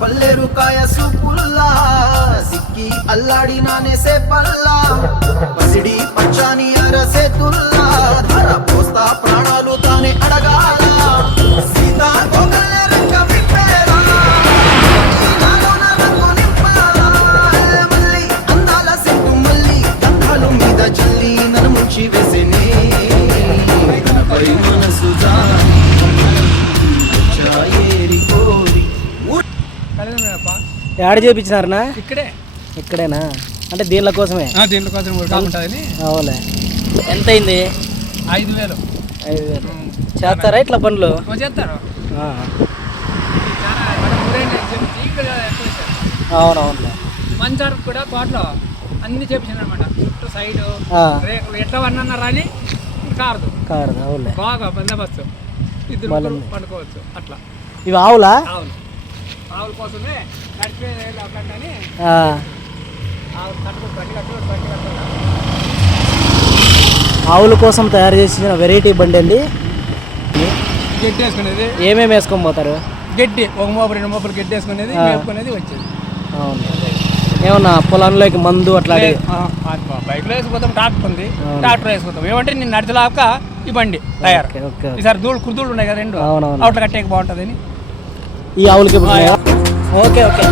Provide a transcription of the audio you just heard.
పల్లెరు కాయ సూపుల్లా సిక్కి అల్లాడి నానేసే పల్లా పసిడి పచ్చాని అరసే తుల్లా ధర పోస్తా ప్రాణాలు తానే అడగాల. సీతా మీద జల్లి యాడ్ చేయించినారనా ఇక్కడే. ఇక్కడేనా? అంటే దీనిల కోసమే? ఆ, దీంట్లో కోసం కూడా కాకుంటుందని అవులే ఎంత అయింది ఐదు వేలు. ఐదు వేలు. చేస్తారా ఇట్లా పనులు? చేస్తారు. అవునవునులే. మంచారు కూడా తోటలో అన్ని అనమాట చుట్టూ సైడ్. రేకులు ఎట్లా వన్నా రాని కారదు. కారు అవునులే. బాగా బందోబస్తు. ఇద్దరు పండుకోవచ్చు అట్లా. ఇవి ఆవులా? ఆవులు ఆవుల కోసమే నడిపే ఆవులు కోసం తయారు చేసిన వెరైటీ బండి అండి. గడ్డి వేసుకునేది. ఏమేమి వేసుకొని పోతారు? గడ్డి ఒక మోపు రెండు మోపులు గడ్డి వేసుకునేది ఆ. మేపుకునేది వచ్చేది. అవును. ఏమన్నా పొలంలోకి మందు అట్లాంటి బైక్లో వేసుకుపోతాం ట్రాక్టర్ ఉంది. అవును. ట్రాక్టర్ వేసుకుపోతాం. ఏమంటే నేను నడిచలాక ఈ బండి తయారు. ఈసారి దూళ్ళు కుర్దూళ్ళు ఉన్నాయి కదా రెండు. అవునవును. అవుట్ల కట్టేకి బాగుంటుందని. ఈ ఆవులకి? Okay okay